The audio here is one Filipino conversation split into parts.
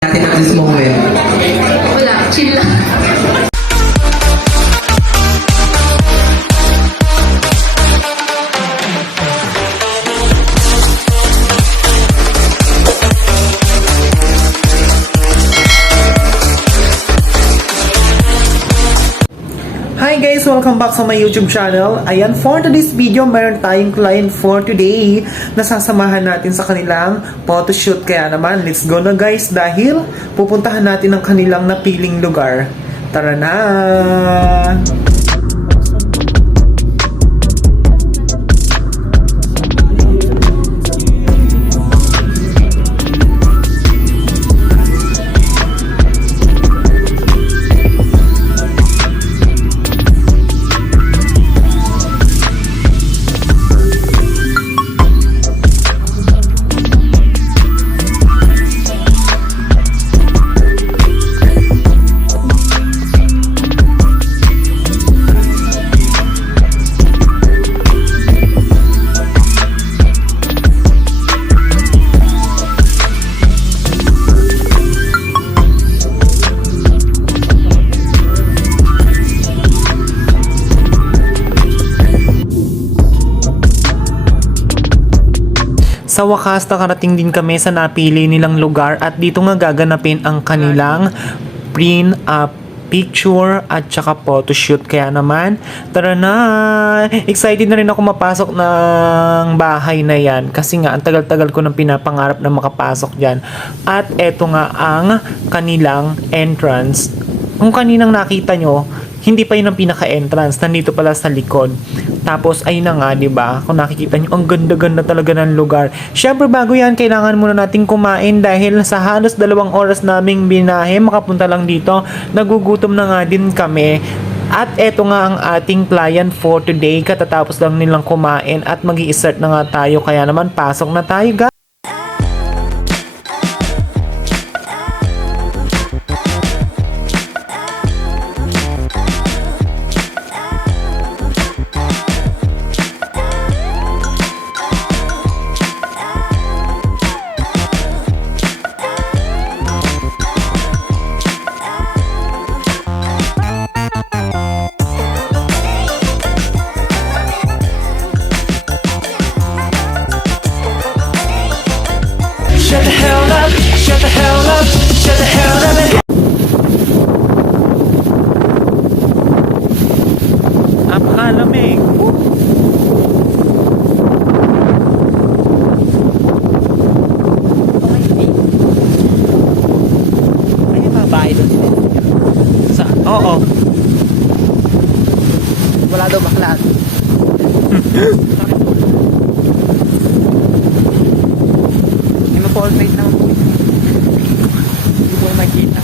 natin at this moment? Wala, chill lang. Hi guys! Welcome back sa my YouTube channel. Ayan, for today's video, meron tayong client for today na sasamahan natin sa kanilang photoshoot. Kaya naman, let's go na guys dahil pupuntahan natin ang kanilang napiling lugar. Tara na! Sa wakas, nakarating din kami sa napili nilang lugar at dito nga gaganapin ang kanilang print picture at saka photoshoot. Kaya naman, tara na! Excited na rin ako mapasok ng bahay na yan kasi nga ang tagal-tagal ko nang pinapangarap na makapasok dyan. At eto nga ang kanilang entrance. Kung kaninang nakita nyo, hindi pa yun ang pinaka-entrance, nandito pala sa likod. Tapos ayun na nga, 'di ba? Kung nakikita niyo, ang ganda-ganda talaga ng lugar. Syempre bago 'yan, kailangan muna nating kumain dahil sa halos 2 oras naming binahe makapunta lang dito. Nagugutom na nga din kami. At eto nga ang ating client for today. Katatapos lang nilang kumain at magi-start na nga tayo. Kaya naman pasok na tayo, guys. Shut the hell up, shut the hell up, shut the hell up and Napakalamig. Ay, babae doon sila. Sa, oo. Wala daw bakla. May ma-portrait lang po. Hindi ko makita.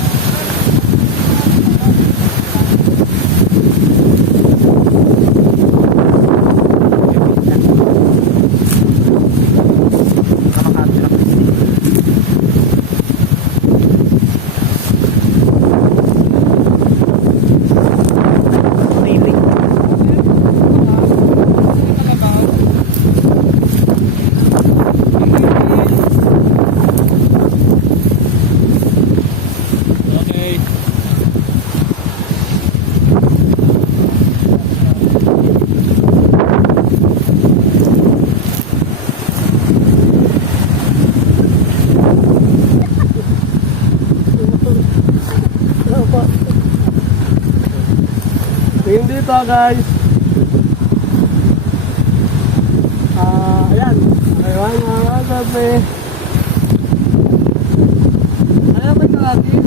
tingin dito guys. Ayan. Ayun, sabi. Ayan, may kalatis.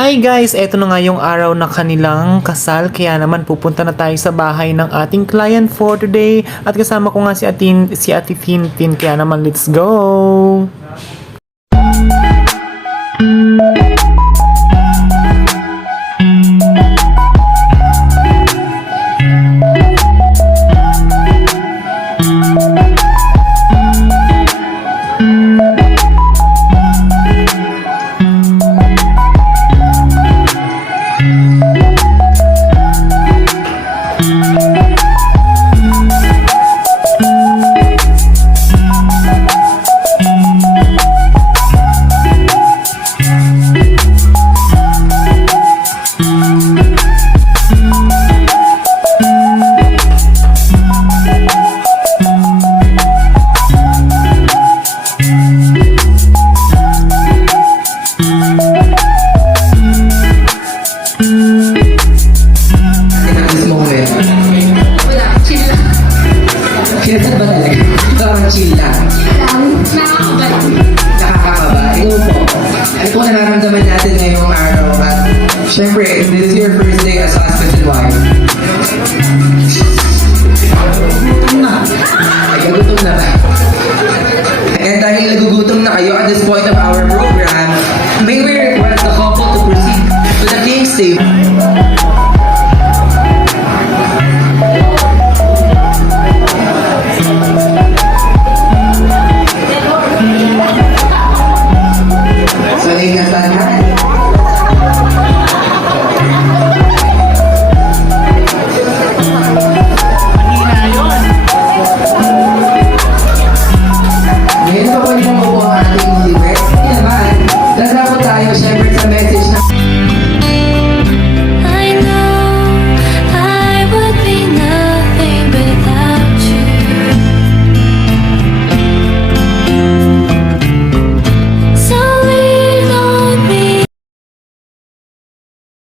Hi guys, eto na nga yung araw na kanilang kasal, kaya naman pupunta na tayo sa bahay ng ating client for today at kasama ko nga si Ate Tintin, kaya naman let's go! Wala, chill lang. Chill ba talaga? Parang chill lang. Nakakabay. Nakakakaba. Ikaw po. Ano po nararamdaman natin ngayong araw? At syempre, this is your first day as husband and wife. Gutom na. Ay, gutom na ba? Kaya dahil nagugutom na kayo, at this point,